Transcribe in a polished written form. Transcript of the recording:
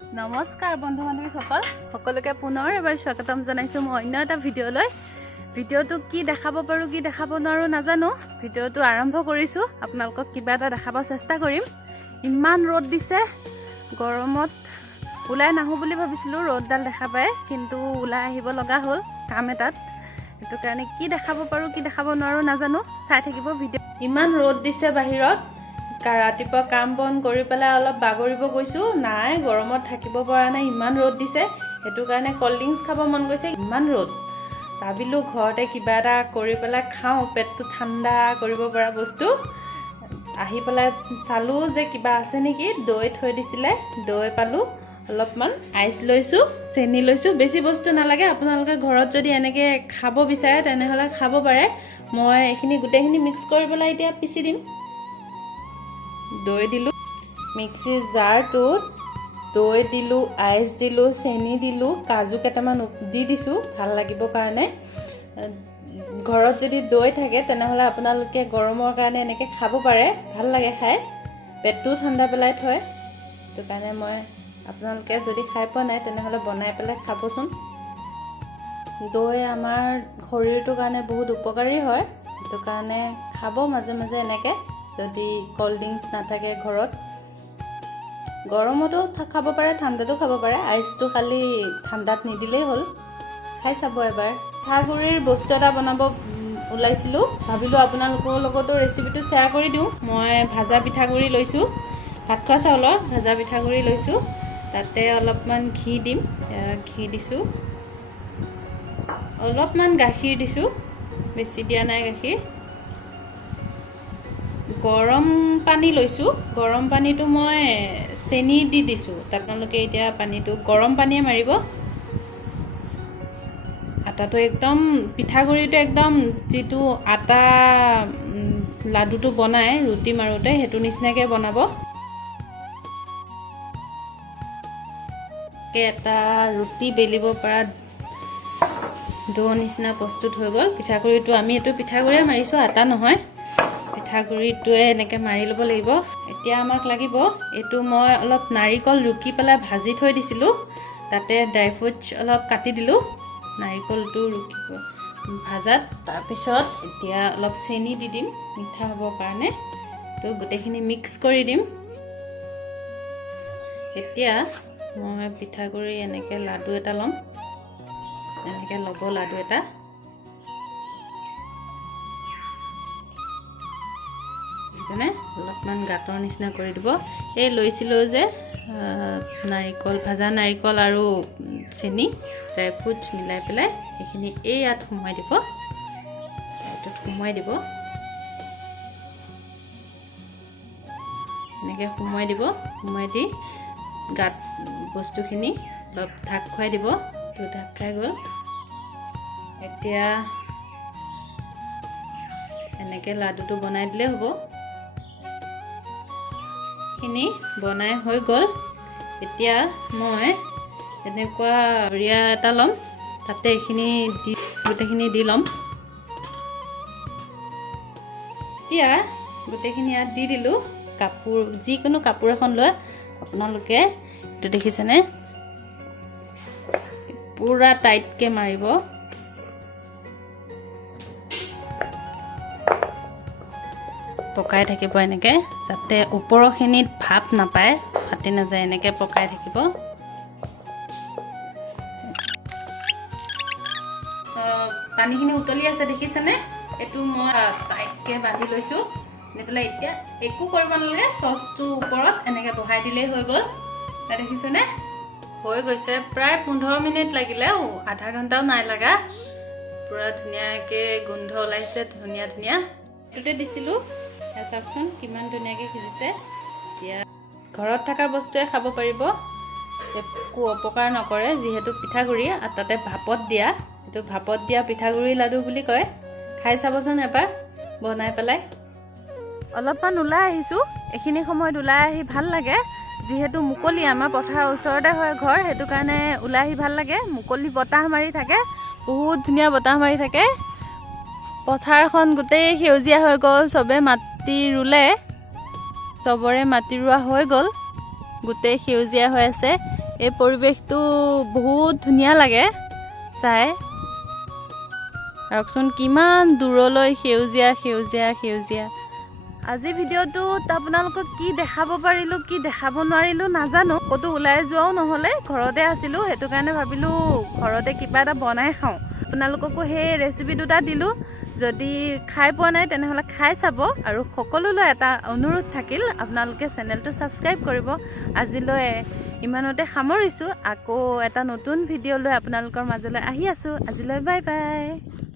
নমস্কাৰ বন্ধু বান্ধৱীসকল সকলোকে পুনৰ এবাৰ স্বাগতম জনাইছোঁ মই অন্য এটা ভিডিঅ'লৈ। ভিডিঅ'টো কি দেখাব পাৰোঁ কি দেখাব নোৱাৰোঁ নাজানো। ভিডিঅ'টো আৰম্ভ কৰিছোঁ, আপোনালোকক কিবা এটা দেখাব চেষ্টা কৰিম। ইমান ৰ'দ দিছে, গৰমত ওলাই নাহোঁ বুলি ভাবিছিলোঁ, ৰ'দডাল দেখা পায়, কিন্তু ওলাই আহিব লগা হ'ল কাম এটাত। সেইটো কাৰণে কি দেখাব পাৰোঁ কি দেখাব নোৱাৰোঁ নাজানো, চাই থাকিব ভিডিঅ'। ইমান ৰ'দ দিছে বাহিৰত, ৰাতিপুৱা কাম বন কৰি পেলাই অলপ বাগৰিব গৈছোঁ, নাই গৰমত থাকিব পৰা নাই, ইমান ৰ'দ দিছে। সেইটো কাৰণে ক'ল্ড ড্ৰিংকছ খাব মন গৈছে, ইমান ৰ'দ। ভাবিলোঁ ঘৰতে কিবা এটা কৰি পেলাই খাওঁ, পেটটো ঠাণ্ডা কৰিব পৰা বস্তু। আহি পেলাই চালোঁ যে কিবা আছে নেকি, দৈ থৈ দিছিলে, দৈ পালোঁ, অলপমান আইচ লৈছোঁ, চেনি লৈছোঁ, বেছি বস্তু নালাগে। আপোনালোকে ঘৰত যদি এনেকৈ খাব বিচাৰে তেনেহ'লে খাব পাৰে। মই এইখিনি গোটেইখিনি মিক্স কৰি পেলাই এতিয়া পিচি দিম। দৈ দিলোঁ, মিক্সিৰ জাৰটোত দৈ দিলোঁ, আইচ দিলোঁ, চেনি দিলোঁ, কাজু কেইটামান দি দিছোঁ ভাল লাগিবৰ কাৰণে। ঘৰত যদি দৈ থাকে তেনেহ'লে আপোনালোকে গৰমৰ কাৰণে এনেকৈ খাব পাৰে, ভাল লাগে খাই, পেটটোও ঠাণ্ডা পেলাই থয়। সেইটো কাৰণে মই আপোনালোকে যদি খাই পোৱা নাই তেনেহ'লে বনাই পেলাই খাবচোন। দৈ আমাৰ শৰীৰটোৰ কাৰণে বহুত উপকাৰী হয়, সেইটো কাৰণে খাব মাজে মাজে এনেকৈ। যদি ক'ল্ড ড্ৰিংকছ নাথাকে ঘৰত, গৰমতো খাব পাৰে, ঠাণ্ডাতো খাব পাৰে, আইচটো খালি ঠাণ্ডাত নিদিলেই হ'ল। খাই চাব এবাৰ। পিঠাগুড়িৰ বস্তু এটা বনাব ওলাইছিলোঁ, ভাবিলোঁ আপোনালোকৰ লগতো ৰেচিপিটো শ্বেয়াৰ কৰি দিওঁ। মই ভাজা পিঠাগুড়ি লৈছোঁ, ভাত খোৱা চাউলৰ ভাজা পিঠাগুড়ি লৈছোঁ, তাতে অলপমান ঘি দিম, ঘি দিছোঁ, অলপমান গাখীৰ দিছোঁ, বেছি দিয়া নাই গাখীৰ। গৰম পানী লৈছোঁ, গৰম পানীটো মই চেনি দি দিছোঁ, আপোনালোকে এতিয়া পানীটো গৰম পানীয়ে মাৰিব। আটাটো একদম, পিঠাগুড়িটো একদম যিটো আটা লাডুটো বনাই ৰুটি মাৰোঁতে সেইটো নিচিনাকৈ বনাব। এটা ৰুটি বেলিব পৰা ডো নিচিনা প্ৰস্তুত হৈ গ'ল। পিঠাগুড়িটো আমি এইটো পিঠাগুড়িয়ে মাৰিছোঁ, আটা নহয়। পিঠাগুড়িটোৱে এনেকৈ মাৰি ল'ব লাগিব। এতিয়া আমাক লাগিব, এইটো মই অলপ নাৰিকল ৰুকি পেলাই ভাজি থৈ দিছিলোঁ, তাতে ড্ৰাই ফ্ৰুটছ অলপ কাটি দিলোঁ নাৰিকলটো ৰুকিব ভাজাত। তাৰপিছত এতিয়া অলপ চেনি দি দিম মিঠা হ'বৰ কাৰণে, তো গোটেইখিনি মিক্স কৰি দিম। এতিয়া মই পিঠাগুড়ি এনেকৈ লাডু এটা ল'ম, এনেকৈ ল'ব লাডু এটা। বুজিছেনে? অলপমান গাঁতৰ নিচিনা কৰি দিব। এই লৈছিলোঁ যে নাৰিকল, ভাজা নাৰিকল আৰু চেনি, ড্ৰাই ফ্ৰুটছ মিলাই পেলাই সেইখিনি এই ইয়াত সোমোৱাই দিব, এইটোত সোমোৱাই দিব, এনেকৈ সোমোৱাই দিব। সোমোৱাই দি গাত বস্তুখিনি অলপ ঢাক খুৱাই দিব, তো ঢাক খাই গ'ল। এতিয়া এনেকৈ লাডুটো বনাই দিলেই হ'ব। খিনি বনাই হৈ গ'ল। এতিয়া মই এনেকুৱা ৰিয়া এটা ল'ম, তাতে এইখিনি দি গোটেইখিনি দি ল'ম। এতিয়া গোটেইখিনি ইয়াত দি দিলোঁ। কাপোৰ, যিকোনো কাপোৰ এখন লৈ আপোনালোকে এইটো দেখিছেনে, পূৰা টাইটকৈ মাৰিব। পকাই থাকিব এনেকৈ, যাতে ওপৰখিনিত ভাপ নাপায়, ফাটি নাযায়, এনেকৈ পকাই থাকিব। পানীখিনি উতলি আছে দেখিছেনে, এইটো মই টাইটকৈ বান্ধি লৈছোঁ। দি পেলাই এতিয়া একো কৰিব নালাগে, চচটো ওপৰত এনেকৈ বহাই দিলেই হৈ গ'ল। দেখিছেনে, হৈ গৈছে। প্ৰায় 15 মিনিট লাগিলে, আধা ঘণ্টাও নাই লগা। পূৰা ধুনীয়াকৈ গোন্ধ ওলাইছে, ধুনীয়া ধুনীয়া। এইটোতে দিছিলোঁ, চাওকচোন কিমান ধুনীয়াকৈ সিজিছে। এতিয়া ঘৰত থকা বস্তুৱে খাব পাৰিব, একো অপকাৰ নকৰে, যিহেতু পিঠাগুড়ি আৰু তাতে ভাপত দিয়া, এইটো ভাপত দিয়া পিঠাগুড়ি লাডু বুলি কয়। খাই চাবচোন এবাৰ বনাই পেলাই। অলপমান ওলাই আহিছোঁ, এইখিনি সময়ত ওলাই আহি ভাল লাগে, যিহেতু মুকলি, আমাৰ পথাৰৰ ওচৰতে হয় ঘৰ, সেইটো কাৰণে ওলাই আহি ভাল লাগে। মুকলি বতাহ মাৰি থাকে, বহুত ধুনীয়া বতাহ মাৰি থাকে। পথাৰখন গোটেই সেউজীয়া হৈ গ'ল, চবে মাটি ৰুলে, চবৰে মাটি ৰোৱা হৈ গ'ল, গোটেই সেউজীয়া হৈ আছে। এই পৰিৱেশটো বহুত ধুনীয়া লাগে চাই চাওকচোন কিমান দূৰলৈ সেউজীয়া সেউজীয়া সেউজীয়া আজি ভিডিঅ'টোত আপোনালোকক কি দেখাব পাৰিলোঁ কি দেখাব নোৱাৰিলোঁ নাজানো ক'তো ওলাই যোৱাও নহ'লে ঘৰতে আছিলোঁ সেইটো কাৰণে ভাবিলোঁ ঘৰতে কিবা এটা বনাই খাওঁ আপোনালোককো সেই ৰেচিপি দুটা দিলোঁ যদি খাই পোৱা নাই তেনেহ'লে খাই চাব আৰু সকলোলৈ এটা অনুৰোধ থাকিল আপোনালোকে চেনেলটো ছাবস্ক্ৰাইব কৰিব আজিলৈ ইমানতে সামৰিছোঁ আকৌ এটা নতুন ভিডিঅ' লৈ আপোনালোকৰ মাজলৈ আহি আছোঁ আজিলৈ বাই বাই